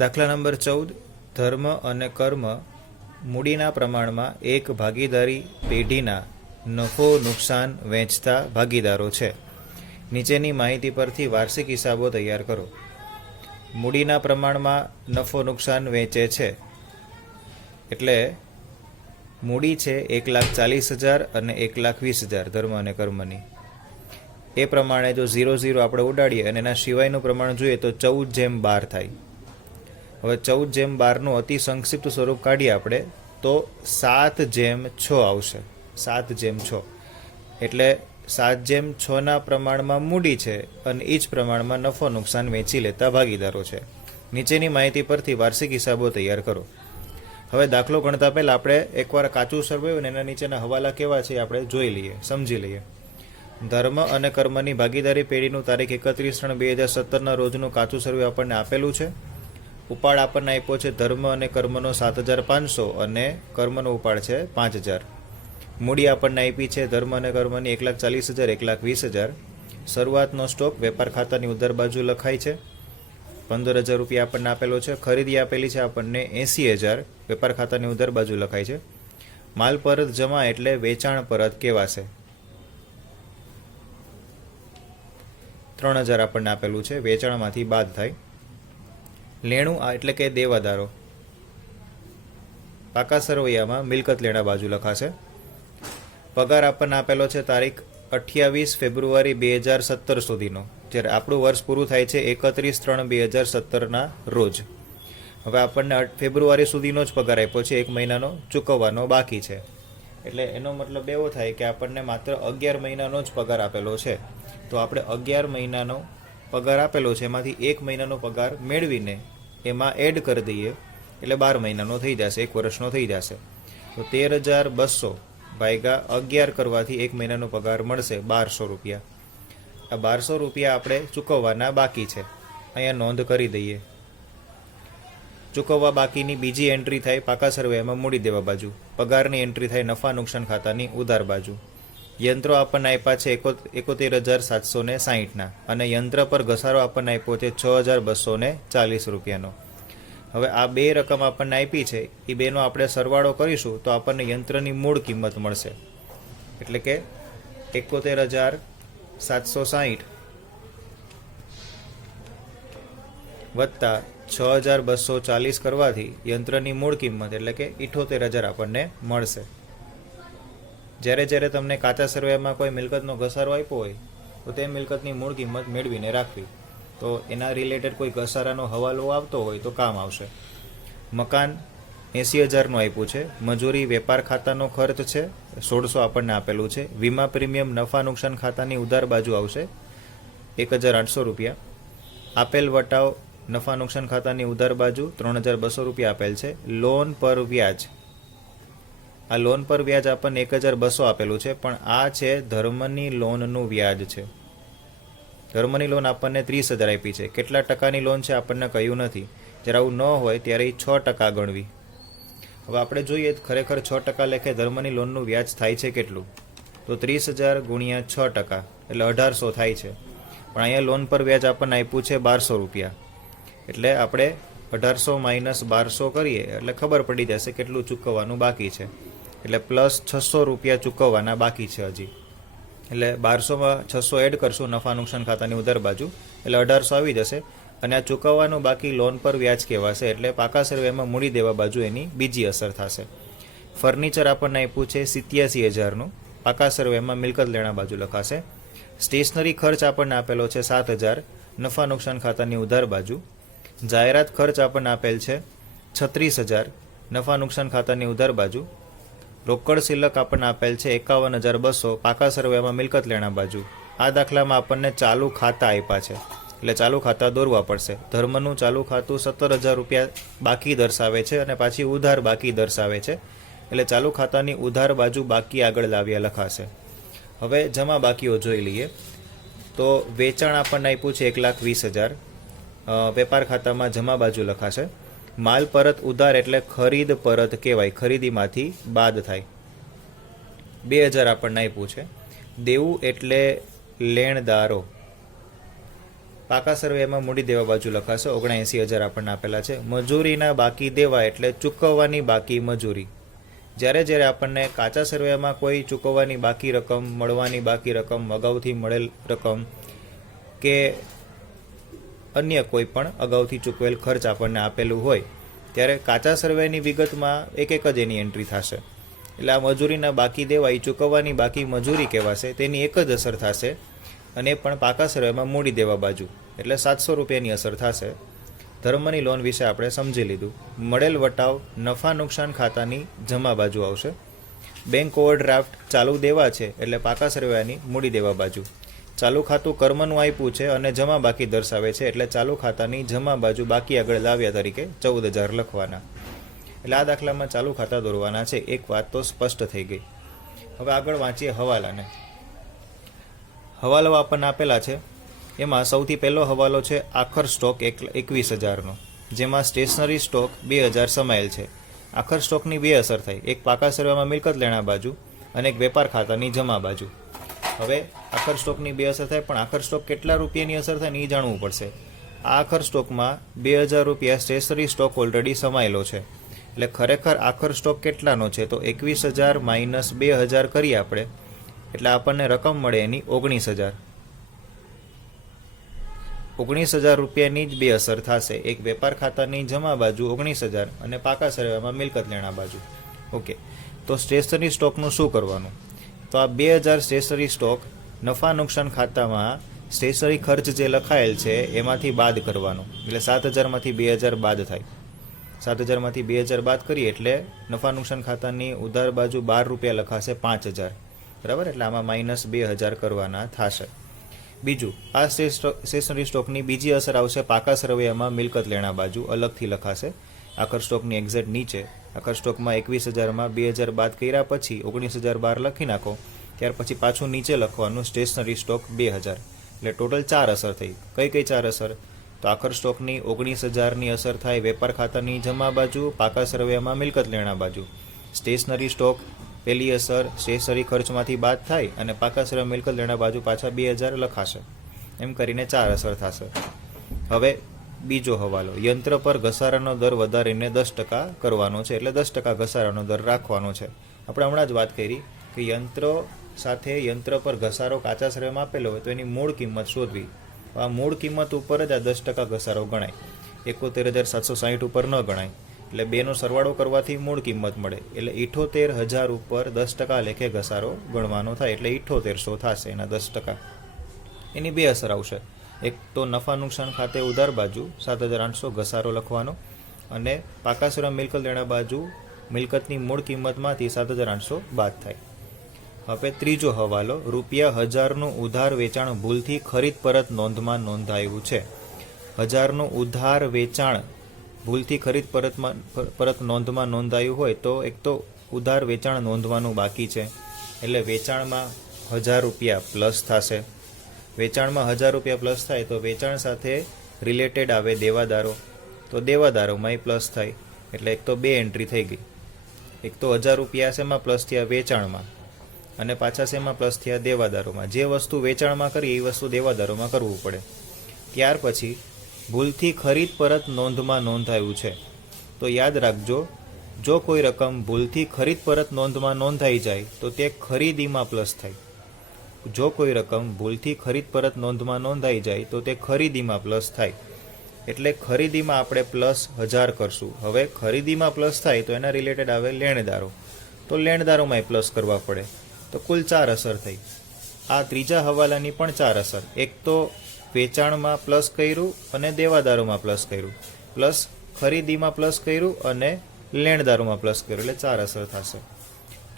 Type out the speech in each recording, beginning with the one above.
દાખલા નંબર 14 ધર્મ અને કર્મ મૂડીના પ્રમાણમાં એક ભાગીદારી પેઢીના નફો નુકસાન વહેંચતા ભાગીદારો છે. નીચેની માહિતી પરથી વાર્ષિક હિસાબો તૈયાર કરો. મૂડીના પ્રમાણમાં નફો નુકસાન વહેંચે છે એટલે મૂડી છે 1,40,000 અને 1,20,000 ધર્મ અને કર્મની. એ પ્રમાણે જો 0,0 આપણે ઉડાડીએ અને એના સિવાયનું પ્રમાણ જોઈએ તો 14/12 થાય. હવે 14/12નું અતિ સંક્ષિપ્ત સ્વરૂપ કાઢીએ આપણે તો 7/6 આવશે. 7/6 એટલે 7/6ના પ્રમાણમાં મૂડી છે અને એ જ પ્રમાણમાં નફો નુકસાન વેચી લેતા ભાગીદારો છે. નીચેની માહિતી પરથી વાર્ષિક હિસાબો તૈયાર કરો. હવે દાખલો ગણતા પહેલાં આપણે એકવાર કાચું સરવૈયું અને એના નીચેના હવાલા કેવા છે આપણે જોઈ લઈએ, સમજી લઈએ. ધર્મ અને કર્મની ભાગીદારી પેઢીનું તારીખ 31/3/2017ના રોજનું કાચું સરવૈયું આપણને આપેલું છે. ઉપાડ આપણને આપ્યો છે ધર્મ અને કર્મનો 7,500 અને કર્મનો ઉપાડ છે 5,000. મૂડી આપણને આપી છે ધર્મ અને કર્મની 1,40,000 1,20,000. શરૂઆતનો સ્ટોક વેપાર ખાતાની ઉધાર બાજુ લખાય છે. 15,000 રૂપિયા આપણને આપેલો છે. ખરીદી આપેલી છે આપણને 80,000 વેપાર ખાતાની ઉધાર બાજુ લખાય છે. માલ પરત જમા એટલે વેચાણ પરત કહેવાશે. 3,000 આપણને આપેલું છે, વેચાણમાંથી બાદ થાય. લેણું એટલે કે દેવાદારો પાકા સરવૈયામાં મિલકત લેણા બાજુ લખાશે. પગાર આપણને આપેલો છે તારીખ 28 ફેબ્રુઆરી 2017 સુધીનો, જ્યારે આપણું વર્ષ પૂરું થાય છે 31/3/2017ના રોજ. હવે આપણને ફેબ્રુઆરી સુધીનો જ પગાર આપ્યો છે, 1 મહિનાનો ચૂકવવાનો બાકી છે. એટલે એનો મતલબ એવો થાય કે આપણને માત્ર 11 મહિનાનો જ પગાર આપેલો છે. તો આપણે 11 મહિનાનો પગાર આપેલો છે એમાંથી 1 મહિનાનો પગાર મેળવીને એમાં એડ કરી દઈએ એટલે 12 મહિનાનો થઈ જશે, 1 વર્ષનો થઈ જશે. તો 13,200 ભાગ્યા 11 કરવાથી 1 મહિનાનો પગાર મળશે 1,200 રૂપિયા. આ 1,200 રૂપિયા આપણે ચૂકવવાના બાકી છે, અહીંયા નોંધ કરી દઈએ. ચૂકવવા બાકીની બીજી એન્ટ્રી થાય પાકા સરવૈયામાં મૂડી દેવા બાજુ. પગારની એન્ટ્રી થાય નફા નુકસાન ખાતાની ઉધાર બાજુ. યંત્રો આપણને આપ્યા છે 71,760ના અને યંત્ર પર ઘસારો આપણને આપ્યો છે 6,240 રૂપિયાનો. હવે આ બે રકમ આપણને આપી છે એ બેનો આપણે સરવાળો કરીશું તો આપણને યંત્રની મૂળ કિંમત મળશે. એટલે કે 71,760 વત્તા 6,240 કરવાથી યંત્રની મૂળ કિંમત એટલે કે 78,000 આપણને મળશે. જ્યારે જ્યારે તમને કાચા સરવૈયામાં કોઈ મિલકતનો ઘસારો આપ્યો હોય તો તે મિલકતની મૂળ કિંમત મેળવીને રાખવી. તો એના રિલેટેડ કોઈ ઘસારાનો હવાલો આવતો હોય તો કામ આવશે. મકાન 80,000નું આપ્યું છે. મજૂરી વેપાર ખાતાનો ખર્ચ છે 1,600 આપણને આપેલું છે. વીમા પ્રીમિયમ નફા નુકસાન ખાતાની ઉધાર બાજુ આવશે 1,800 રૂપિયા. આપેલ વટાવ નફા નુકસાન ખાતાની ઉધાર બાજુ 3,200 રૂપિયા આપેલ છે. લોન પર વ્યાજ, આ લોન પર વ્યાજ આપણને 1,200 આપેલું છે, પણ આ છે ધર્મની લોનનું વ્યાજ છે. ધર્મની લોન આપણને 30,000 આપી છે. કેટલા ટકાની લોન છે આપણને કહ્યું નથી. જ્યારે આવું ન હોય ત્યારે 6% ગણવી. હવે આપણે જોઈએ ખરેખર 6% લેખે ધર્મની લોનનું વ્યાજ થાય છે કેટલું, તો 30,000 ગુણ્યા 6% એટલે 1,800 થાય છે. પણ અહીંયા લોન પર વ્યાજ આપણને આપ્યું છે 1,200 રૂપિયા. એટલે આપણે 1,800 માઇનસ 1,200 કરીએ એટલે ખબર પડી જશે કેટલું ચૂકવવાનું બાકી છે. એટલે +600 રૂપિયા ચૂકવવાના બાકી છે હજી. એટલે 1,200માં 600 એડ કરશું નફા નુકસાન ખાતાની ઉધાર બાજુ એટલે 1,800 આવી જશે. અને આ ચૂકવવાનું બાકી લોન પર વ્યાજ કહેવાશે. એટલે પાકા સરવૈયામાં મૂડી દેવા બાજુ એની બીજી અસર થશે. ફર્નિચર આપણને આપ્યું છે 87,000નું, પાકા સરવૈયામાં મિલકત લેણા બાજુ લખાશે. સ્ટેશનરી ખર્ચ આપણને આપેલો છે 7,000 નફા નુકસાન ખાતાની ઉધાર બાજુ. જાહેરાત ખર્ચ આપણને આપેલ છે 36,000 નફા નુકસાન ખાતાની ઉધાર બાજુ. રોકડ શિલ્લક આપણને આપેલ છે 51,200 પાકા સરવૈયામાં મિલકત લેણા બાજુ. આ દાખલામાં આપણને ચાલુ ખાતા આપ્યા છે એટલે ચાલુ ખાતા દોરવા પડશે. ધર્મનું ચાલુ ખાતું 17,000 રૂપિયા બાકી દર્શાવે છે અને પાછી ઉધાર બાકી દર્શાવે છે. એટલે ચાલુ ખાતાની ઉધાર બાજુ બાકી આગળ લાવ્યા લખાશે. હવે જમા બાકીઓ જોઈ લઈએ તો વેચાણ આપણને આપ્યું છે 1,20,000, વેપાર ખાતામાં જમા બાજુ લખાશે. માલ પરત ઉધાર એટલે ખરીદ પરત કહેવાય, ખરીદીમાંથી બાદ થાય. 2,000 આપણને આપ્યું છે. દેવું એટલે લેણદારો, પાકા સરવૈયામાં મૂડી દેવા બાજુ લખાશે 79,000 આપણને આપેલા છે. મજૂરીના બાકી દેવા એટલે ચૂકવવાની બાકી મજૂરી. જ્યારે જ્યારે આપણને કાચા સરવૈયામાં કોઈ ચૂકવવાની બાકી રકમ, મળવાની બાકી રકમ, અગાઉથી મળેલ રકમ કે અન્ય કોઈ પણ અગાઉથી ચૂકવેલ ખર્ચ આપણને આપેલું હોય ત્યારે કાચા સરવૈયાની વિગતમાં એક જ એની એન્ટ્રી થશે. એટલે આ મજૂરીના બાકી દેવા એ ચૂકવવાની બાકી મજૂરી કહેવાશે, તેની એક જ અસર થશે અને પણ પાકા સરવૈયામાં મૂડી દેવા બાજુ એટલે 700 રૂપિયાની અસર થશે. ધર્મની લોન વિશે આપણે સમજી લીધું. મળેલ વટાવ નફા નુકસાન ખાતાની જમા બાજુ આવશે. બેંક ઓવરડ્રાફ્ટ ચાલુ દેવા છે એટલે પાકા સરવૈયાની મૂડી દેવા બાજુ. ચાલુ ખાતું કર્મનું આપ્યું છે અને જમા બાકી દર્શાવે છે એટલે ચાલુ ખાતાની જમા બાજુ બાકી આગળ લાવ્યા તરીકે 14,000 લખવાના. એટલે આ દાખલામાં ચાલુ ખાતા દોરવાના છે. એક વાત તો સ્પષ્ટ થઈ ગઈ. હવે આગળ વાંચીએ હવાલાને. હવાલો આપણને આપેલા છે. એમાં સૌથી પહેલો હવાલો છે આખર સ્ટોક 21,000નો, જેમાં સ્ટેશનરી સ્ટોક 2,000 સમાયેલ છે. આખર સ્ટોકની બે અસર થઈ, એક પાકા સરવૈયામાં મિલકત લેણા બાજુ અને એક વેપાર ખાતાની જમા બાજુ. હવે આખર સ્ટોકની બે અસર થાય, પણ આખર સ્ટોક કેટલા રૂપિયાની અસર થાય ને એ જાણવું પડશે. આ આખર સ્ટોકમાં 2,000 રૂપિયા સ્ટેશનરી સ્ટોક ઓલરેડી સમાયેલો છે. એટલે ખરેખર આખર સ્ટોક કેટલાનો છે તો 21,000 માઇનસ 2,000 કરીએ આપણે એટલે આપણને રકમ મળે એની 19,000. 19,000 રૂપિયાની જ બે અસર થશે. એક વેપાર ખાતાની જમા બાજુ 19,000 અને પાકા સરવૈયામાં મિલકત લેણા બાજુ. ઓકે, તો સ્ટેશનરી સ્ટોકનું શું કરવાનું? તો આ 2,000 સ્ટેશનરી સ્ટોક નફા નુકસાન ખાતામાં સ્ટેશનરી ખર્ચ જે લખાયેલ છે એમાંથી બાદ કરવાનો. એટલે 7,000માંથી 2,000 બાદ થાય. 7,000માંથી 2,000 બાદ કરીએ એટલે નફા નુકસાન ખાતાની ઉધાર બાજુ 12 રૂપિયા લખાશે 5,000. બરાબર, એટલે આમાં માઇનસ 2,000 કરવાના થશે. બીજું, આ સ્ટેશનરી સ્ટોકની બીજી અસર આવશે પાકા સરવૈયામાં મિલકત લેણા બાજુ, અલગથી લખાશે. આખર સ્ટોકની એક્ઝેક્ટ નીચે આખર સ્ટોકમાં 21,000માં 2,000 બાદ કર્યા પછી 19,000 બહાર લખી નાખો. ત્યાર પછી પાછું નીચે લખવાનું સ્ટેશનરી સ્ટોક 2,000. એટલે ટોટલ 4 અસર થઈ. કઈ કઈ 4 અસર? તો આખર સ્ટોકની 19,000ની અસર થાય વેપાર ખાતાની જમા બાજુ, પાકા સરવૈયામાં મિલકત લેણા બાજુ. સ્ટેશનરી સ્ટોક પહેલી અસર સ્ટેશનરી ખર્ચમાંથી બાદ થાય અને પાકા સરવૈયા મિલકત લેણા બાજુ પાછા 2,000 લખાશે. એમ કરીને 4 અસર થશે. હવે બીજો હવાલો, યંત્ર પર ઘસારાનો દર વધારીને 10% કરવાનો છે. એટલે 10% ઘસારાનો દર રાખવાનો છે. આપણે હમણાં જ વાત કરી કે યંત્રો સાથે યંત્ર પર ઘસારો કાચા સરવૈયામાં આપેલો હોય તો એની મૂળ કિંમત શોધવી. આ મૂળ કિંમત ઉપર જ આ 10% ઘસારો ગણાય. 71,760 ઉપર ન ગણાય. એટલે બેનો સરવાળો કરવાથી મૂળ કિંમત મળે. એટલે 78,000 ઉપર 10% લેખે ઘસારો ગણવાનો થાય. એટલે 7800 થશે એના 10%. એની બે અસર આવશે. એક તો નફા નુકસાન ખાતે ઉધાર બાજુ 7,800 ઘસારો લખવાનો અને પાકા સરવૈયા મિલકત લેણા બાજુ મિલકતની મૂળ કિંમતમાંથી 7,800 બાદ થાય. હવે ત્રીજો હવાલો, ₹1,000નું ઉધાર વેચાણ ભૂલથી ખરીદ પરત નોંધમાં નોંધાયું છે. 1,000નું ઉધાર વેચાણ ભૂલથી ખરીદ પરત નોંધમાં નોંધાયું હોય તો એક તો ઉધાર વેચાણ નોંધવાનું બાકી છે. એટલે વેચાણમાં 1,000 રૂપિયા પ્લસ થશે. વેચાણમાં 1,000 રૂપિયા પ્લસ થાય તો વેચાણ સાથે રિલેટેડ આવે દેવાદારો, તો દેવાદારોમાં પ્લસ થાય. એટલે એક તો બે એન્ટ્રી થઈ ગઈ. એક તો 1,000 રૂપિયા શેમાં પ્લસ થયા? વેચાણમાં, અને પાછા શેમાં પ્લસ થયા? દેવાદારોમાં. જે વસ્તુ વેચાણમાં કરી એ વસ્તુ દેવાદારોમાં કરવું પડે. ત્યાર પછી ભૂલથી ખરીદ પરત નોંધમાં નોંધાયું છે. તો યાદ રાખજો, જો કોઈ રકમ ભૂલથી ખરીદ પરત નોંધમાં નોંધાઈ જાય તો તે ખરીદીમાં પ્લસ થાય. જો કોઈ રકમ ભૂલથી ખરીદ પરત નોંધમાં નોંધાઈ જાય તો તે ખરીદીમાં પ્લસ થાય. એટલે ખરીદીમાં આપણે પ્લસ 1,000 કરશું. હવે ખરીદીમાં પ્લસ થાય તો એના રિલેટેડ આવે લેણદારો, તો લેણદારોમાં પ્લસ કરવા પડે. તો કુલ 4 અસર થઈ. આ ત્રીજા હવાલાની પણ 4 અસર. એક તો વેચાણમાં પ્લસ કર્યું અને દેવાદારોમાં પ્લસ કર્યું, પ્લસ ખરીદીમાં પ્લસ કર્યું અને લેણદારોમાં પ્લસ કર્યું. એટલે 4 અસર થશે.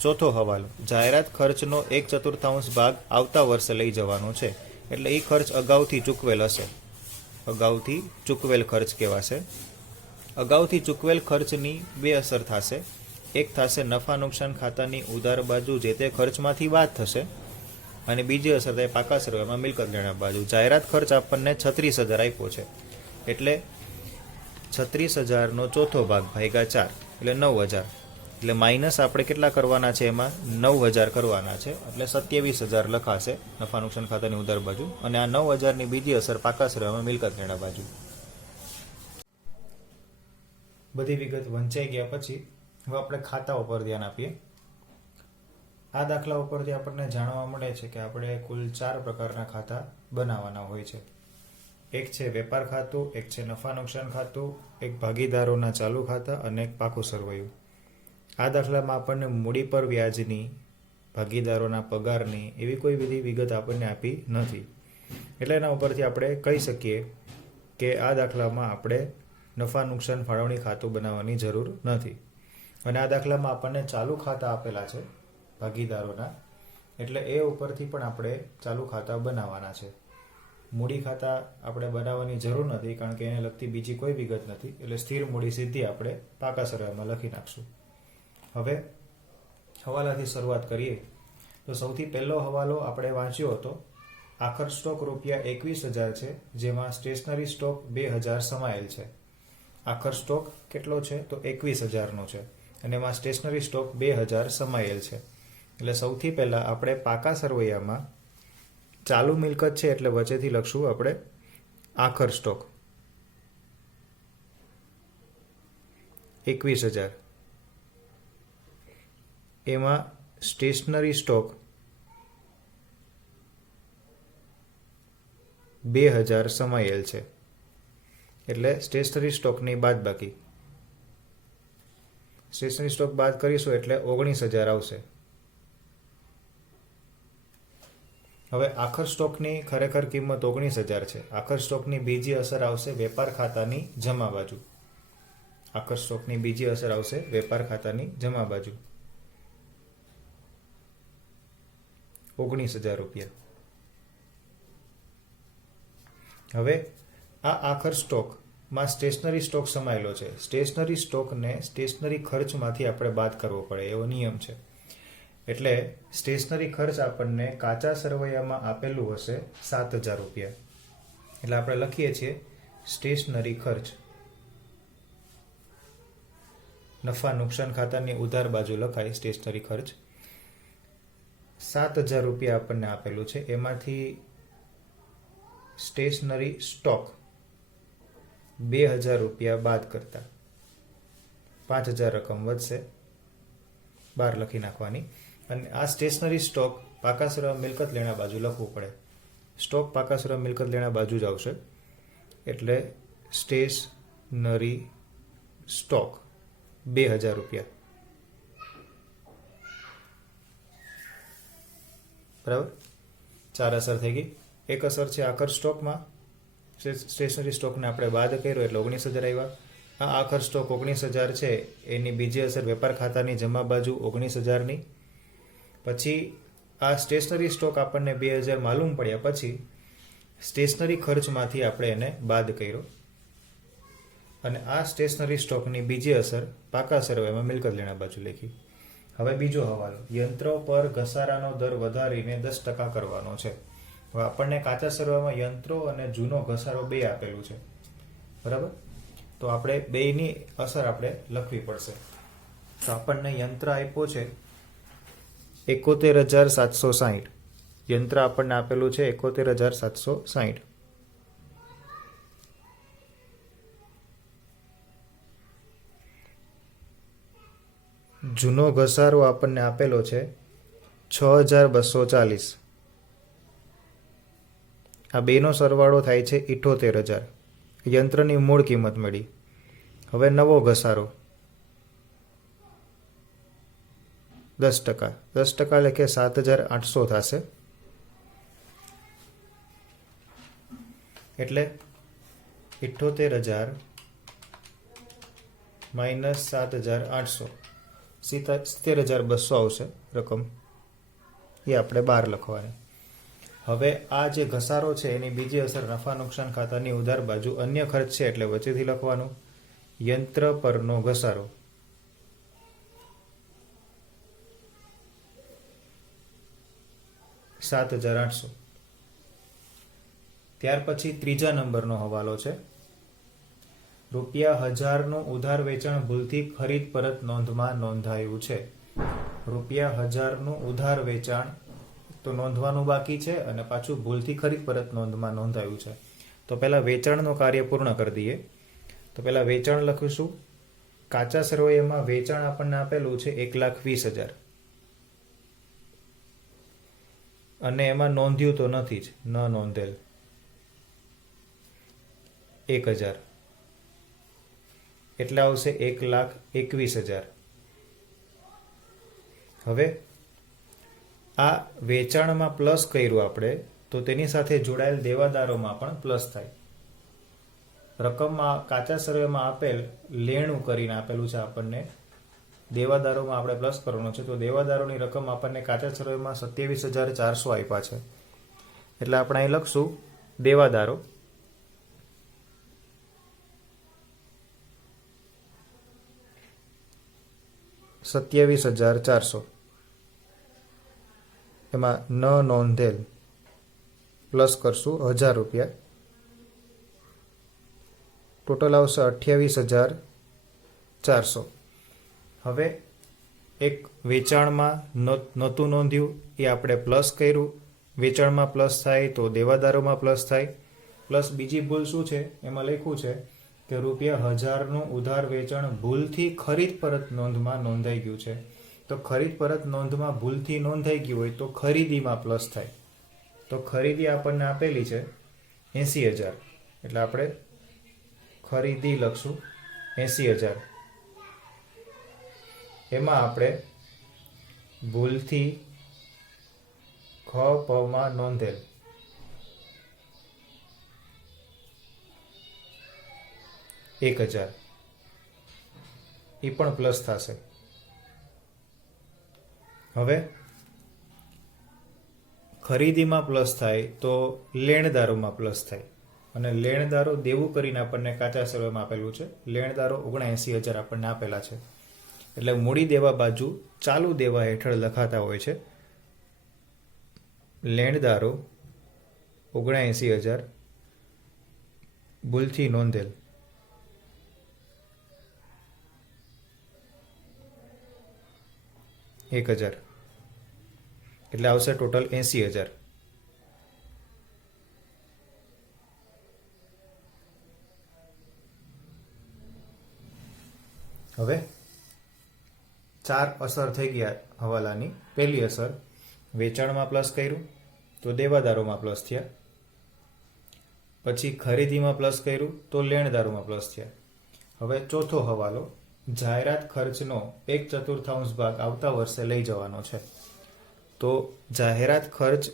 ચોથો હવાલો, જાહેરાત ખર્ચનો 1/4 ભાગ આવતા વર્ષે લઈ જવાનો છે. એટલે એ ખર્ચ અગાઉથી ચૂકવેલ હશે. અગાઉથી ચૂકવેલ ખર્ચ કહેવાશે. અગાઉથી ચૂકવેલ ખર્ચની બે અસર થશે. એક થશે નફા નુકસાન ખાતાની ઉધાર બાજુ જે તે ખર્ચમાંથી બાદ થશે અને બીજી અસર થાય પાકા સરવૈયામાં મિલકત લેણા બાજુ. જાહેરાત ખર્ચ આપણને 36,000 આપ્યો છે. એટલે 36,000નો ચોથો ભાગ ભાગ્યા 4 એટલે 9,000. એટલે માઇનસ આપણે કેટલા કરવાના છે એમાં 9,000 કરવાના છે, એટલે 27,000 લખાશે નફા નુકસાન ખાતાની ઉધાર બાજુ, અને આ 9,000ની બીજી અસર પાકા સરવાળામાં મિલકત લેણા બાજુ. બધી વિગત વંચાઈ ગયા પછી હવે આપણે ખાતા ઉપર ધ્યાન આપીએ. આ દાખલા ઉપરથી આપણને જાણવા મળે છે કે આપણે કુલ 4 પ્રકારના ખાતા બનાવવાના હોય છે. એક છે વેપાર ખાતું, એક છે નફા નુકસાન ખાતું, એક ભાગીદારોના ચાલુ ખાતા અને એક પાકું સરવૈયું. આ દાખલામાં આપણને મૂડી પર વ્યાજની, ભાગીદારોના પગારની એવી કોઈ બધી વિગત આપણને આપી નથી, એટલે એના ઉપરથી આપણે કહી શકીએ કે આ દાખલામાં આપણે નફા નુકસાન ફાળવણી ખાતું બનાવવાની જરૂર નથી. અને આ દાખલામાં આપણને ચાલુ ખાતા આપેલા છે ભાગીદારોના, એટલે એ ઉપરથી પણ આપણે ચાલુ ખાતા બનાવવાના છે. મૂડી ખાતા આપણે બનાવવાની જરૂર નથી, કારણ કે એને લગતી બીજી કોઈ વિગત નથી, એટલે સ્થિર મૂડી સીધી આપણે પાકા સરવાળામાં લખી નાખશું. હવે હવાલાથી શરૂઆત કરીએ તો સૌથી પહેલો હવાલો આપણે વાંચ્યો હતો. આખર સ્ટોક રૂપિયા 21,000 છે, જેમાં સ્ટેશનરી સ્ટોક 2,000 સમાયેલ છે. આખર સ્ટોક કેટલો છે તો 21,000નો છે, અને એમાં સ્ટેશનરી સ્ટોક 2,000 સમાયેલ છે. એટલે સૌથી પહેલા આપણે પાકા સરવૈયામાં ચાલુ મિલકત છે એટલે વચ્ચેથી લખશું આપણે આખર સ્ટોક 21,000. એમાં સ્ટેશનરી સ્ટોક 2,000 સમાયેલ છે, એટલે સ્ટેશનરી સ્ટોકની બાદબાકી. સ્ટેશનરી સ્ટોક બાદ કરીશું એટલે 19,000 આવશે. હવે આખર સ્ટોકની ખરેખર કિંમત 19,000 છે. આખર સ્ટોકની બીજી અસર આવશે વેપાર ખાતાની જમા બાજુ. આખર સ્ટોકની બીજી અસર આવશે વેપાર ખાતાની જમા બાજુ, 19,000 રૂપિયા. હવે આ આખર સ્ટોકમાં સ્ટેશનરી સ્ટોક સમાયેલો છે. સ્ટેશનરી સ્ટોકને સ્ટેશનરી ખર્ચમાંથી આપણે બાદ કરવો પડે એવો નિયમ છે. એટલે સ્ટેશનરી ખર્ચ આપણને કાચા સરવૈયામાં આપેલું હશે 7,000 રૂપિયા. એટલે આપણે લખીએ છીએ સ્ટેશનરી ખર્ચ. નફા નુકસાન ખાતાની ઉધાર બાજુ લખાય સ્ટેશનરી ખર્ચ. 7,000 રૂપિયા આપણને આપેલું છે, એમાંથી સ્ટેશનરી સ્ટોક 2,000 રૂપિયા બાદ કરતા 5,000 રકમ વધશે, 12 લખી નાખવાની. અને આ સ્ટેશનરી સ્ટોક પાકા સરવાળા મિલકત લેણા બાજુ લખવું પડે. સ્ટોક પાકા સરવાળા મિલકત લેણા બાજુ જ આવશે, એટલે સ્ટેશનરી સ્ટોક 2,000 રૂપિયા. બરાબર, 4 અસર થઈ ગઈ. એક અસર છે આખર સ્ટોકમાં, સ્ટેશનરી સ્ટોકને આપણે બાદ કર્યો એટલે 19,000 આવ્યા. આ આખર સ્ટોક 19,000 છે, એની બીજી અસર વેપાર ખાતાની જમા બાજુ 19,000ની. પછી આ સ્ટેશનરી સ્ટોક આપણને 2,000 માલુમ પડ્યા પછી સ્ટેશનરી ખર્ચમાંથી આપણે એને બાદ કર્યો, અને આ સ્ટેશનરી સ્ટોકની બીજી અસર પાકા સરવાળામાં મિલકત લેણા બાજુ લખી. હવે બીજો હવાલો, યંત્રો પર ઘસારાનો દર વધારીને 10% કરવાનો છે. હવે આપણને કાચા સરવાળામાં યંત્રો અને જૂનો ઘસારો 2 આપેલું છે, બરાબર. તો આપણે બેયની અસર આપણે લખવી પડશે. તો આપણને યંત્ર આપ્યો છે 71,760. યંત્ર આપણને આપેલું છે 71,760. જૂનો ઘસારો આપણને આપેલો છે 6,240. આ બેનો સરવાળો થાય છે 78,000. યંત્રની મૂળ કિંમત મળી. હવે નવો ઘસારો 10%. 10% એટલે કે 7,800 થશે. એટલે 78,000 માઇનસ 7,800, 70,200 આવશે રકમ. એ આપણે 12 લખવાની. હવે આ જે ઘસારો છે એની બીજી અસર નફા નુકસાન ખાતાની ઉધાર બાજુ અન્ય ખર્ચ છે, એટલે વચ્ચેથી લખવાનું યંત્ર પરનો ઘસારો. $7,800. ત્યાર પછી ત્રીજા નંબરનો હવાલો છે ₹1000નું ઉધાર વેચાણ ભૂલથી ખરીદ પરત નોંધમાં નોંધાયું છે. ₹1000નું ઉધાર વેચાણ તો નોંધવાનું બાકી છે અને પાછું ભૂલથી ખરીદ પરત નોંધમાં નોંધાયું છે. તો પહેલા વેચાણનું કાર્ય પૂર્ણ કરી દઈએ. તો પહેલા વેચાણ લખીશું. કાચા સરવૈયામાં વેચાણ આપણને આપેલું છે 1,20,000 અને એમાં નોંધ્યું તો નથી જ, ન નોંધેલ 1,000 એટલે આવશે 1,21,000. હવે આ વેચાણમાં પ્લસ કર્યું આપણે તો તેની સાથે જોડાયેલ દેવાદારોમાં પણ પ્લસ થાય. રકમમાં કાચા સરવૈયામાં આપેલ લેણું કરીને આપેલું છે આપણને, દેવાદારોમાં આપણે પ્લસ કરવાનો છે. તો દેવાદારોની રકમ આપણને કાચા સરવૈયામાં 27,400 આપ્યા છે. એટલે આપણે અહીં લખશું દેવાદારો ₹27,400 એમાં ન નોંધેલ પ્લસ કરશું ₹1,000, ટોટલ આવશે 28,400. હવે એક વેચાણમાં નહોતું નોંધ્યું એ આપણે પ્લસ કર્યું, વેચાણમાં પ્લસ થાય તો દેવાદારોમાં પ્લસ થાય. પ્લસ બીજી ભૂલ શું છે એમાં લખ્યું છે કે ₹1000નું ઉધાર વેચાણ ભૂલથી ખરીદ પરત નોંધમાં નોંધાઈ ગયું છે. તો ખરીદ પરત નોંધમાં ભૂલથી નોંધાઈ ગયું હોય તો ખરીદીમાં પ્લસ થાય. તો ખરીદી આપણને આપેલી છે 80,000 એટલે આપણે ખરીદી લખશું 80,000. એમાં આપણે ભૂલથી ખ પમાં નોંધેલ 1,000 એ પણ પ્લસ થશે. હવે ખરીદીમાં પ્લસ થાય તો લેણદારોમાં પ્લસ થાય અને લેણદારો દેવું કરીને આપણને કાચા સરવૈયામાં આપેલું છે. લેણદારો 79,000 આપણને આપેલા છે. એટલે મૂડી દેવા બાજુ ચાલુ દેવા હેઠળ લખાતા હોય છે. લેણદારો 79,000 ભૂલથી નોંધેલ 1,000 એટલે આવશે ટોટલ 80,000. હવે 4 અસર થઈ ગયા હવાલાની. પહેલી અસર વેચાણમાં પ્લસ કર્યું તો દેવાદારોમાં પ્લસ થયા. પછી ખરીદીમાં પ્લસ કર્યું તો લેણદારોમાં પ્લસ થયા. હવે ચોથો હવાલો જાહેરાત ખર્ચનો 1/4 ભાગ આવતા વર્ષે લઈ જવાનો છે. તો જાહેરાત ખર્ચ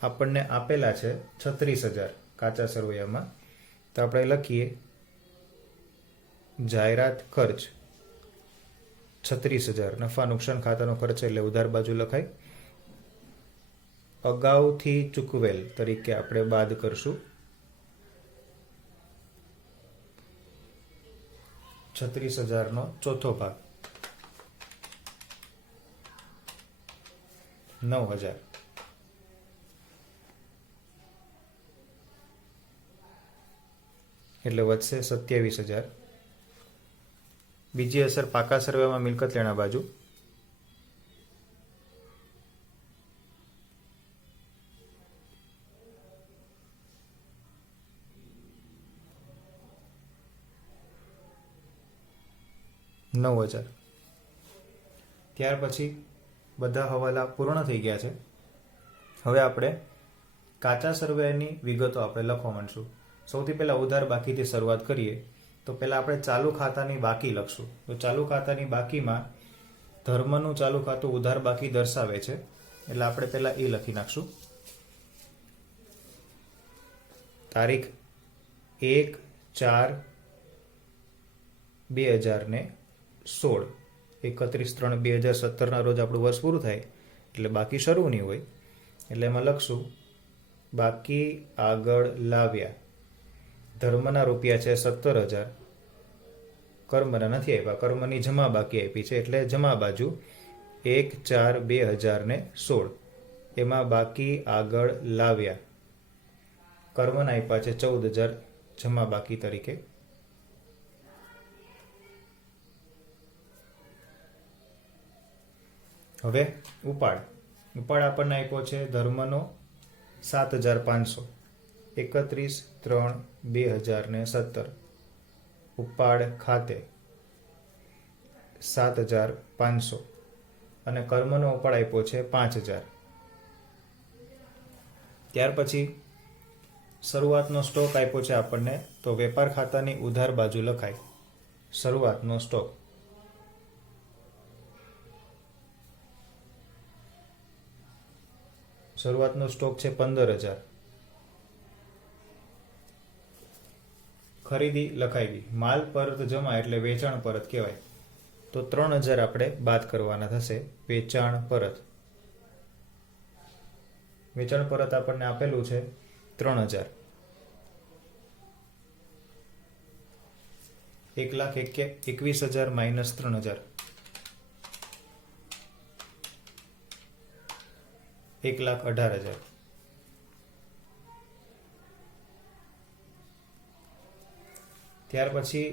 આપણને આપેલા છે 36,000 કાચા સરવૈયામાં. તો આપણે લખીએ જાહેરાત ખર્ચ 36,000 નફા નુકસાન ખાતાનો ખર્ચ એટલે ઉધાર બાજુ લખાય. અગાઉથી ચૂકવેલ તરીકે આપણે બાદ કરશું 36,000નો ચોથો ભાગ 9,000. એટલે વધશે 27,000. બીજી અસર પાકા સરવૈયામાં મિલકત લેણા બાજુ. $9,000. ત્યાર પછી બધા હવાલા પૂર્ણ થઈ ગયા છે. હવે આપણે કાચા સરવૈયાની વિગતો આપણે લખવા માંડશું. સૌથી પહેલા ઉધાર બાકીથી શરૂઆત કરીએ તો પહેલા આપણે ચાલુ ખાતાની બાકી લખશું. તો ચાલુ ખાતાની બાકીમાં ધર્મનું ચાલુ ખાતું ઉધાર બાકી દર્શાવે છે એટલે આપણે પહેલા એ લખી નાખશું. તારીખ 1/4/2016 31/3/2017 રોજ આપણું વર્ષ પૂરું થાય એટલે બાકી શરૂ નહીં હોય એટલે એમાં લખશું બાકી આગળ લાવ્યા. ધર્મના રૂપિયા છે 17,000, કર્મના નથી આપ્યા, કર્મની જમા બાકી આપી છે એટલે જમા બાજુ 1/4/2016 એમાં બાકી આગળ લાવ્યા. કર્મના આપ્યા છે 14,000 જમા બાકી તરીકે. હવે ઉપાડ આપણને આપ્યો છે ધર્મનો 7,500, 31/3/2017 ઉપાડ ખાતે 7,500 અને કર્મનો ઉપાડ આપ્યો છે 5,000. ત્યાર પછી શરૂઆતનો સ્ટોક આપ્યો છે આપણને, તો વેપાર ખાતાની ઉધાર બાજુ લખાય શરૂઆતનો સ્ટોક. શરૂઆતનો સ્ટોક છે 15,000. ખરીદી લખાવી, માલ પરત જમા એટલે વેચાણ પરત કહેવાય, તો 3,000 આપણે બાદ કરવાના થશે. વેચાણ પરત આપણને આપેલું છે 3,000. 1,21,000 માઇનસ 3,000 1,18,000. ત્યાર પછી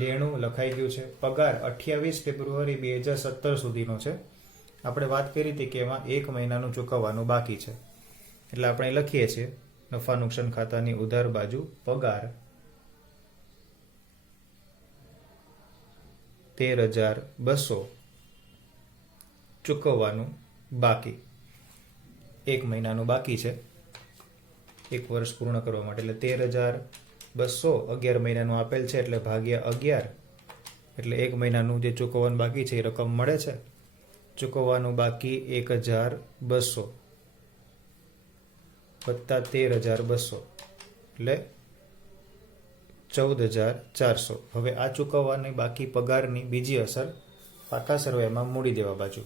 લેણું લખાઈ ગયું છે. પગાર 28 ફેબ્રુઆરી 2017 સુધીનો છે. આપણે વાત કરી હતી કે એમાં 1 મહિનાનું ચૂકવવાનું બાકી છે, એટલે આપણે લખીએ છીએ નફા નુકસાન ખાતાની ઉધાર બાજુ પગાર 13,200 ચૂકવવાનું બાકી. 1 મહિનાનું બાકી છે, 1 વર્ષ પૂર્ણ કરવા માટે, એટલે 13,200 11 મહિનાનું આપેલ છે એટલે ભાગ્યા 11 એટલે 1 મહિનાનું જે ચૂકવવાનું બાકી છે એ રકમ મળે છે. ચૂકવવાનું બાકી 1,200 વત્તા 13,200 એટલે 14,400. હવે આ ચૂકવવાની બાકી પગારની બીજી અસર પાકા સરવાયામાં મૂડી દેવા બાજુ.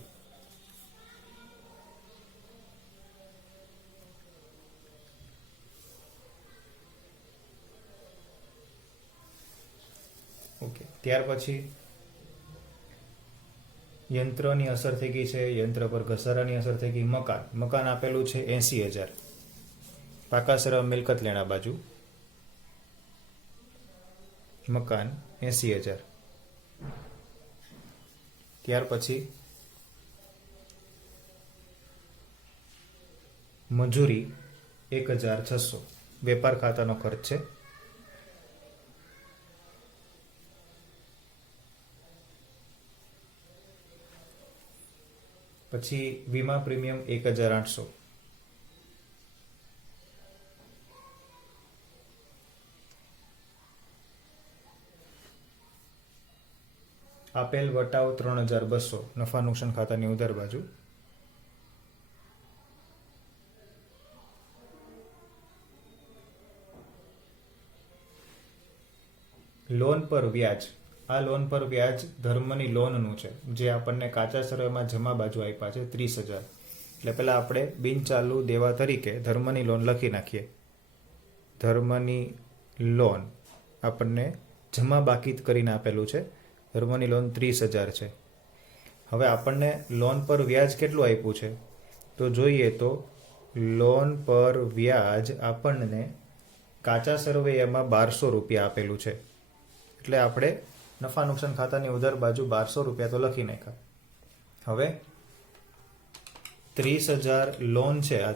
ઓકે, ત્યાર પછી યંત્રની અસર થઈ ગઈ છે, યંત્ર પર ઘસારાની અસર થઈ ગઈ. મકાન આપેલું છે 80,000. પાકા સરવાયા મિલકત લેણા બાજુ મકાન 80,000. ત્યાર પછી મજૂરી 1,600 વેપાર ખાતાનો ખર્ચ છે. પછી વીમા પ્રીમિયમ 1,800. આપેલ વટાવ 3,200 નફા નુકસાન ખાતાની ઉધાર બાજુ. લોન પર વ્યાજ. આ લોન પર વ્યાજ ધર્મની લોનનું છે, જે આપણને કાચા સરવાયામાં જમા બાજુ આપ્યા છે 30,000. એટલે પહેલાં આપણે બિનચાલુ દેવા તરીકે ધર્મની લોન લખી નાખીએ. ધર્મની લોન આપણને જમા બાકી કરીને આપેલું છે. ધર્મની લોન 30,000 છે. હવે આપણને લોન પર વ્યાજ કેટલું આપ્યું છે તો જોઈએ તો લોન પર વ્યાજ આપણને કાચા સરવૈયામાં 1,200 રૂપિયા આપેલું છે. એટલે આપણે નફા નુકસાન ખાતાની ઉધાર બાજુ 1,200 રૂપિયા તો લખી નાખ્યા. હવે 30,000 લોન છે. આ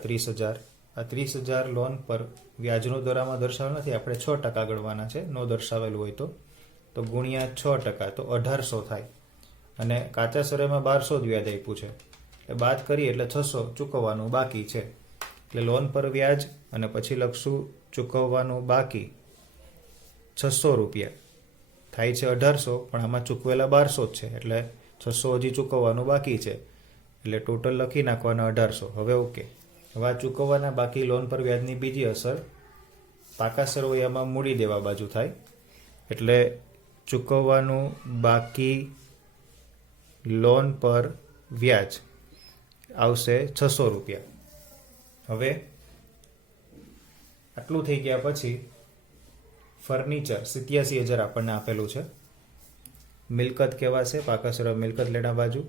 30,000 લોન પર વ્યાજનો દરામાં દર્શાવેલ નથી, આપણે 6% ગણવાના છે. નો દર્શાવેલું હોય તો ગુણ્યા 6% તો 1,800 થાય. અને કાચા સરવાયામાં 1,200 જ વ્યાજ આપ્યું છે, એટલે બાદ કરીએ એટલે 600 ચૂકવવાનું બાકી છે. એટલે લોન પર વ્યાજ અને પછી લખશું ચૂકવવાનું બાકી 600 રૂપિયા થાય છે 1,800, પણ આમાં ચૂકવેલા 1,200 જ છે, એટલે 600 હજી ચૂકવવાનું બાકી છે, એટલે ટોટલ લખી નાખવાના 1,800. હવે ઓકે, હવે આ ચૂકવવાના બાકી લોન પર વ્યાજની બીજી અસર પાકા સરવૈયામાં મૂડી દેવા બાજુ થાય. એટલે ચૂકવવાનું બાકી લોન પર વ્યાજ આવશે 600 રૂપિયા. હવે આટલું થઈ ગયા પછી ફર્નિચર 87,000 આપણને આપેલું છે. મિલકત કહેવાશે પાકા સરવાયા મિલકત લેણા બાજુ.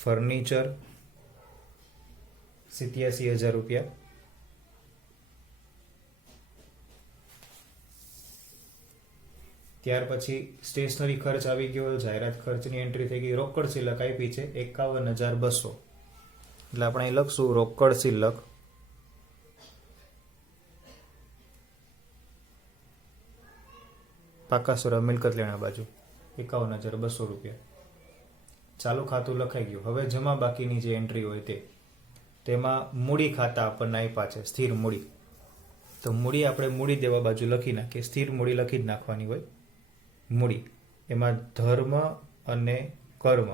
ફર્નિચર 87,000 રૂપિયા. ત્યાર પછી સ્ટેશનરી ખર્ચ આવી ગયો, જાહેરાત ખર્ચની એન્ટ્રી થઈ ગઈ, રોકડ શિલ્લક આપી છે 51,200. એટલે આપણે અહીં લખશું રોકડ શિલ્લક પાકા સરળ મિલકત લેણા બાજુ 51,200 રૂપિયા. ચાલુ ખાતું લખાઈ ગયું. હવે જમા બાકીની જે એન્ટ્રી હોય તેમાં મૂડી ખાતા આપણને આપ્યા છે, સ્થિર મૂડી. તો મૂડી આપણે મૂડી દેવા બાજુ લખી નાખીએ. સ્થિર મૂડી લખી જ નાખવાની હોય. મૂડી એમાં ધર્મ અને કર્મ.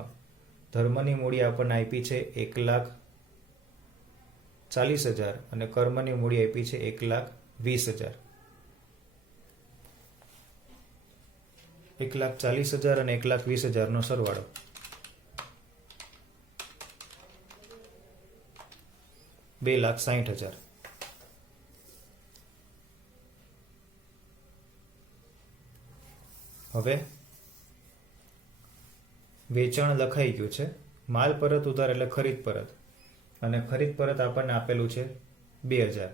ધર્મની મૂડી આપણને આપી છે 1,40,000 અને કર્મની મૂડી આપી છે 1,20,000. 1,40,000 અને 1,20,000 નો સરવાળો 2,60,000. હવે વેચાણ લખાઈ ગયું છે. માલ પરત ઉધાર એટલે ખરીદ પરત, અને ખરીદ પરત આપણને આપેલું છે 2,000.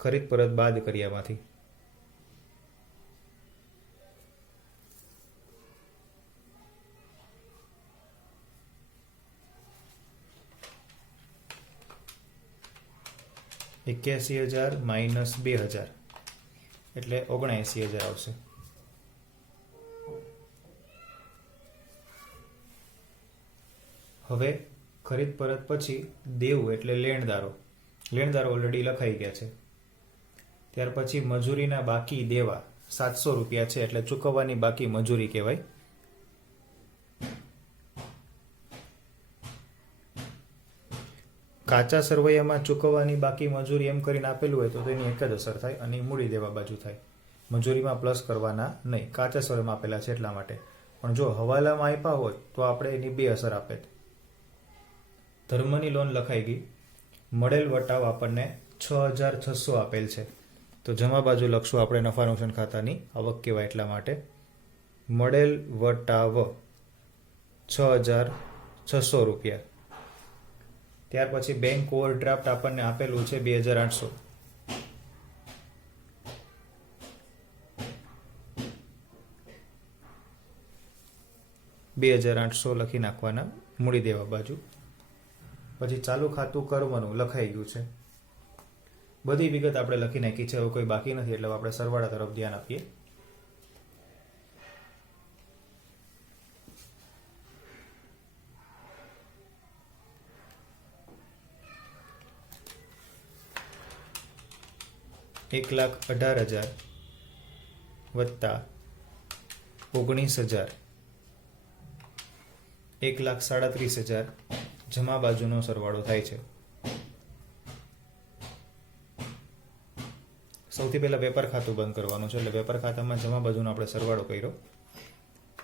ખરીદ પરત બાદ કર્યામાંથી $81,000 માઇનસ 2,000 એટલે 79,000 આવશે. હવે ખરીદ પરત પછી દેવું એટલે લેણદારો. લેણદારો ઓલરેડી લખાઈ ગયા છે. ત્યાર પછી મજૂરીના બાકી દેવા 700 રૂપિયા છે એટલે ચૂકવવાની બાકી મજૂરી કહેવાય. કાચા સરવૈયામાં ચૂકવવાની બાકી મજૂરી એમ કરીને આપેલું હોય તો તેની એક જ અસર થાય અને મૂડી દેવા બાજુ થાય. મજૂરીમાં પ્લસ કરવાના નહીં. કાચા સરવૈયામાં આપેલા છે એટલા માટે. પણ જો હવાલામાં આપ્યા હોત તો આપણે એની બે અસર આપે. ધર્મની લોન લખાઈ ગઈ. મળેલ વટાવ આપણને 6,600 આપેલ છે. તો જમા બાજુ લખશું આપણે નફા નુકસાન ખાતાની આવક કહેવાય એટલા માટે. મળેલ વટાવ 6,600 રૂપિયા. ત્યાર પછી બેંક ઓવરડ્રાફ્ટ આપણને આપેલું છે 2,800. $2,800 લખી નાખવાના મૂડી દેવા બાજુ. પછી ચાલુ ખાતું કરવાનું લખાઈ ગયું છે. બધી વિગત આપણે લખી નાખી છે. હવે કોઈ બાકી નથી એટલે આપણે સરવાળા તરફ ધ્યાન આપીએ. $1,18,000 વત્તા 19,000 1,37,000 જમા બાજુનો સરવાળો થાય છે. સૌથી પહેલા વેપાર ખાતું બંધ કરવાનું છે એટલે વેપાર ખાતામાં જમા બાજુનો આપણે સરવાળો કર્યો.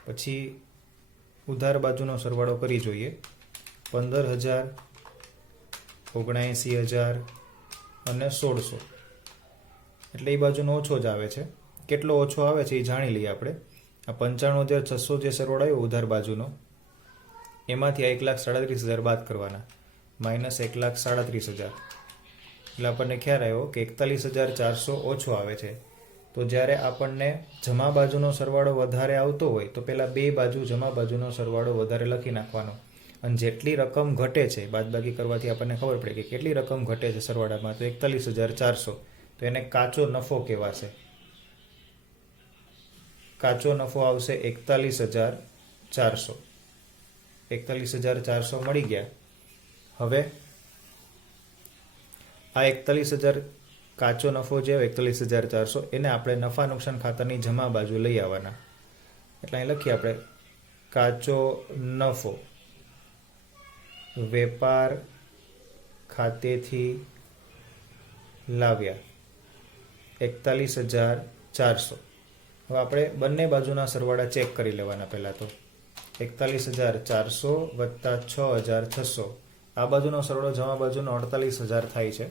પછી ઉધાર બાજુનો સરવાળો કરી જોઈએ. 15,000 79,000 અને 1,600 એટલે એ બાજુનો ઓછો જ આવે છે. કેટલો ઓછો આવે છે એ જાણી લઈએ આપણે. આ 95,600 જે સરવાળો આવ્યો ઉધાર બાજુનો એમાંથી 1,37,000 બાદ કરવાના માઇનસ 1,37,000 એટલે આપણને ખ્યાલ આવ્યો કે 41,400 ઓછો આવે છે. તો જ્યારે આપણને જમા બાજુનો સરવાળો વધારે આવતો હોય તો પહેલાં બે બાજુ જમા બાજુનો સરવાળો વધારે લખી નાખવાનો, અને જેટલી રકમ ઘટે છે બાદબાકી કરવાથી આપણને ખબર પડે કે કેટલી રકમ ઘટે છે સરવાળામાં. તો 41,400 તો એને કાચો નફો કહેવાશે. કાચો નફો આવશે 41,400. 41,400 મળી ગયા. હવે આ 41,000 કાચો નફો જે 41,400 એને આપણે નફા નુકસાન ખાતાની જમા બાજુ લઈ આવવાના. એટલે અહીં લખીએ આપણે કાચો નફો વેપાર ખાતેથી લાવ્યા 41,400. હવે આપણે બંને બાજુના સરવાળા ચેક કરી લેવાના. પહેલાં તો 41,400 વત્તા 6,600 આ બાજુનો સરવાળો જમા બાજુનો 48,000 થાય છે.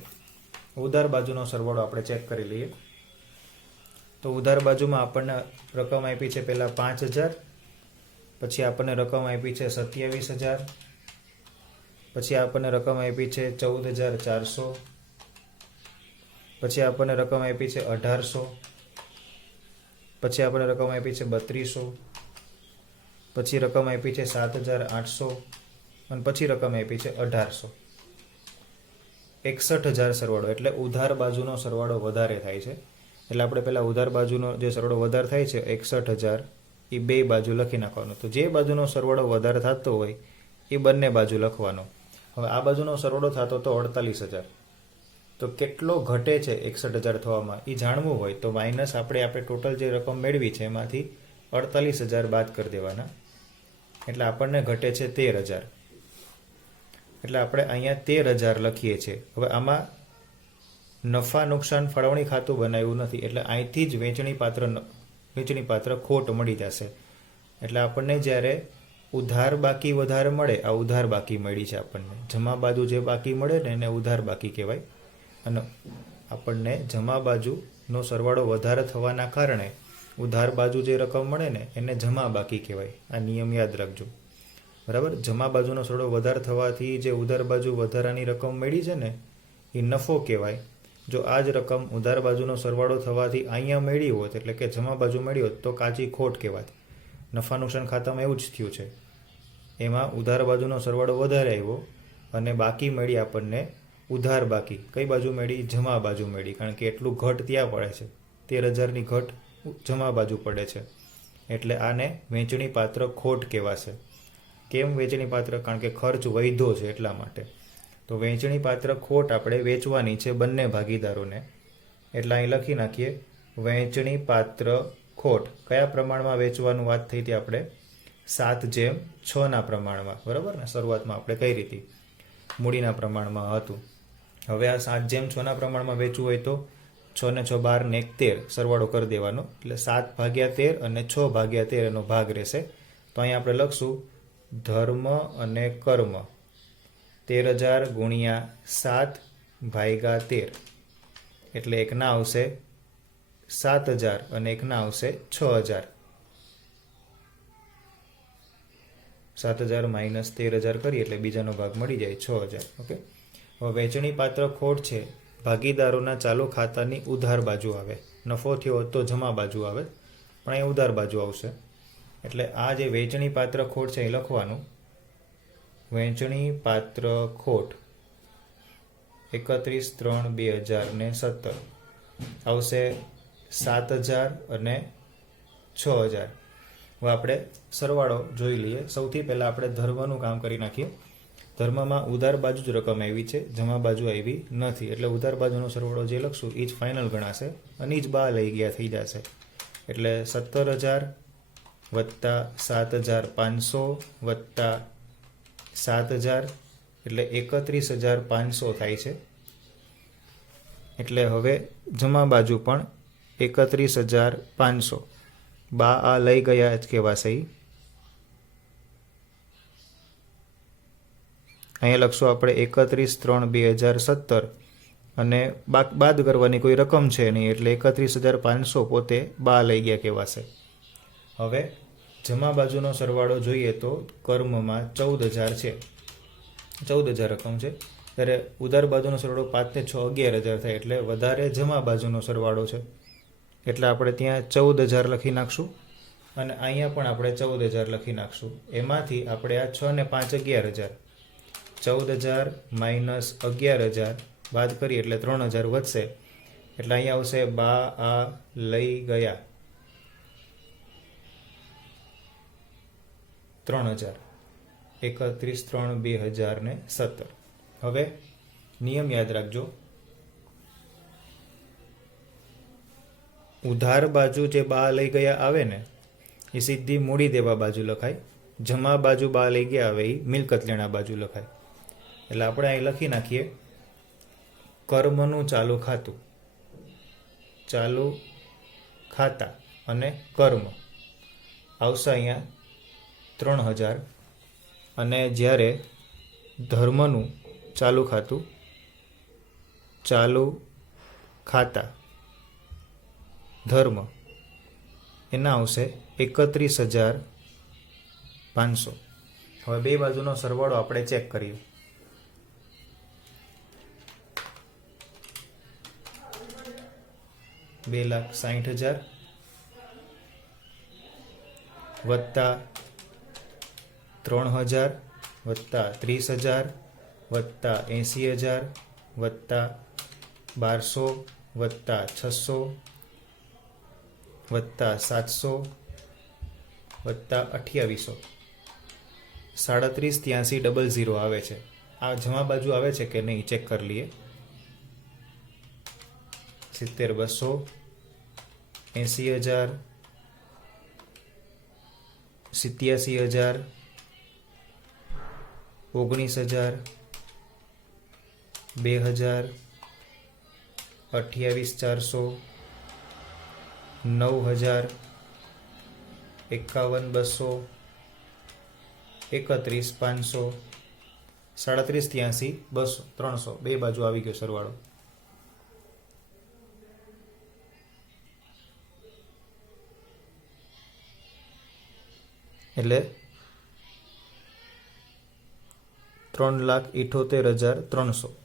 ઉધાર બાજુનો સરવાળો આપણે ચેક કરી લઈએ. તો ઉધાર બાજુમાં આપણને રકમ આપી છે પહેલાં 5,000, પછી આપણને રકમ આપી છે 27,000, પછી આપણને રકમ આપી છે 14,400, પછી આપણને રકમ આપી છે 1800, પછી આપણને રકમ આપી છે 3200, પછી રકમ આપી છે 7800 અને પછી રકમ આપી છે 1800. 61,000 સરવાળો એટલે ઉધાર બાજુનો સરવાળો વધારે થાય છે. એટલે આપણે પહેલાં ઉધાર બાજુનો જે સરવાળો વધારે થાય છે 61,000 એ બે બાજુ લખી નાખવાનો. તો જે બાજુનો સરવાળો વધારે થતો હોય એ બંને બાજુ લખવાનો. હવે આ બાજુનો સરવાળો થતો તો 48,000. તો કેટલો ઘટે છે 61,000 થવામાં એ જાણવું હોય તો માઇનસ આપણે ટોટલ જે રકમ મેળવી છે એમાંથી 48,000 બાદ કરી દેવાના. એટલે આપણને ઘટે છે 13,000. એટલે આપણે અહીંયા 13,000 લખીએ છીએ. હવે આમાં નફા નુકસાન ફાળવણી ખાતું બનાવ્યું નથી એટલે અહીંથી જ વેચણી પાત્ર ખોટ મળી જશે. એટલે આપણને જ્યારે ઉધાર બાકી વધારે મળે, આ ઉધાર બાકી મળી છે આપણને. જમા બાજુ જે બાકી મળે ને એને ઉધાર બાકી કહેવાય. અને આપણને જમા બાજુનો સરવાળો વધારે થવાના કારણે ઉધાર બાજુ જે રકમ મળે ને એને જમા બાકી કહેવાય. આ નિયમ યાદ રાખજો, બરાબર. જમા બાજુનો સરવાળો વધારે થવાથી જે ઉધાર બાજુ વધારાની રકમ મળી છે ને એ નફો કહેવાય. જો આ જ રકમ ઉધાર બાજુનો સરવાળો થવાથી અહીંયા મેળવી હોત એટલે કે જમા બાજુ મળી હોત તો કાચી ખોટ કહેવાત. નફા નુકસાન ખાતામાં એવું જ થયું છે. એમાં ઉધાર બાજુનો સરવાળો વધારે આવ્યો અને બાકી મળી આપણને ઉધાર બાકી. કઈ બાજુ મળી? જમા બાજુ મળી. કારણ કે એટલું ઘટ ત્યાં પડે છે, 13,000ની ઘટ જમા બાજુ પડે છે. એટલે આને વેચણી પાત્ર ખોટ કહેવાશે. કેમ વેચણી પાત્ર? કારણ કે ખર્ચ વધ્યો છે એટલા માટે. તો વેચણી પાત્ર ખોટ આપણે વેચવાની છે બંને ભાગીદારોને. એટલે અહીં લખી નાખીએ વેચણી પાત્ર ખોટ. કયા પ્રમાણમાં વેચવાનું વાત થઈ હતી આપણે? 7:6 પ્રમાણમાં, બરાબર ને? શરૂઆતમાં આપણે કઈ રીતે મૂડીના પ્રમાણમાં હતું. હવે આ 7:6 પ્રમાણમાં વેચવું હોય તો 6 ને 6 12 ને 1 13 સરવાળો કરી દેવાનો. એટલે 7/13 અને 6/13 એનો ભાગ રહેશે. તો અહીં આપણે લખશું ધર્મ અને કર્મ 13,000 ગુણ્યા 7/13. એટલે એકના આવશે 7,000 અને એકના આવશે 6,000. 7,000 માઇનસ 13,000 કરીએ એટલે બીજાનો ભાગ મળી જાય 6,000. ઓકે. હવે વેચણી પાત્ર ખોટ છે ભાગીદારોના ચાલુ ખાતાની ઉધાર બાજુ આવે. નફો થયો હોત તો જમા બાજુ આવે, પણ અહીં ઉધાર બાજુ આવશે. એટલે આ જે વેચણી પાત્ર ખોટ છે એ લખવાનું. વેચણી પાત્ર ખોટ 31/3/2017 આવશે 7,000 અને 6,000. હવે આપણે સરવાળો જોઈ લઈએ. સૌથી પહેલાં આપણે ધર્મનું કામ કરી નાખીએ. ધર્મમાં ઉધાર બાજુ જ રકમ આવી છે, જમા બાજુ આવી નથી. એટલે ઉધાર બાજુનો સરવાળો જે લખશું એ જ ફાઇનલ ગણાશે અને એ જ બા લઈ ગયા થઈ જશે. એટલે 17,000 વત્તા 7,500 વત્તા 7,000 એટલે 31,500 થાય છે. એટલે હવે જમા બાજુ પણ 31,500 બા આ લઈ ગયા જ કહેવાશે. અહીંયા લખશું આપણે 31/3/2017 અને બાદ કરવાની કોઈ રકમ છે નહીં એટલે 31,500 પોતે બા લઈ ગયા કહેવાશે. હવે જમા બાજુનો સરવાળો જોઈએ તો કર્મમાં 14,000 છે, 14,000 રકમ છે. ત્યારે ઉધાર બાજુનો સરવાળો 5 ને 6 11,000 થાય એટલે વધારે જમા બાજુનો સરવાળો છે. એટલે આપણે ત્યાં 14,000 લખી નાખશું અને અહીંયા પણ આપણે 14,000 લખી નાખશું. એમાંથી આપણે આ 6 ને 5 11,000, 14,000 માઇનસ 11,000 બાદ કરીએ એટલે 3,000 વધશે. એટલે અહીંયા આવશે બા આ લઈ ગયા 3,000. 31/3/2017. હવે નિયમ યાદ રાખજો. ઉધાર બાજુ જે બા લઈ ગયા આવે ને એ સીધી મૂડી દેવા બાજુ લખાય. જમા બાજુ બા લઈ ગયા આવે એ મિલકત લેણા બાજુ લખાય. એટલે આપણે અહીં લખી નાખીએ કર્મનું ચાલુ ખાતું, ચાલુ ખાતા અને કર્મ આવશે અહીંયા 3,000. અને જ્યારે ધર્મનું ચાલુ ખાતું, ચાલુ ખાતા ધર્મ એના આવશે 31,500. હવે બે બાજુનો સરવાળો આપણે ચેક કરીએ. 2,60,000 વત્તા 3,000 વત્તા 30,000 વત્તા 80,000 વત્તા 1,200 વત્તા 600 વત્તા 700 વત્તા 2800 37,83,000 આવે છે. આ જમા બાજુ આવે છે કે નહીં ચેક કરી લઈએ. 70,200 80,000 87,000 19,000 2,000 28,400 9,000 51,200 31,500 37,83,200 300 બે બાજુ આવી ગયો સરવાળો. એટલે 3,78,300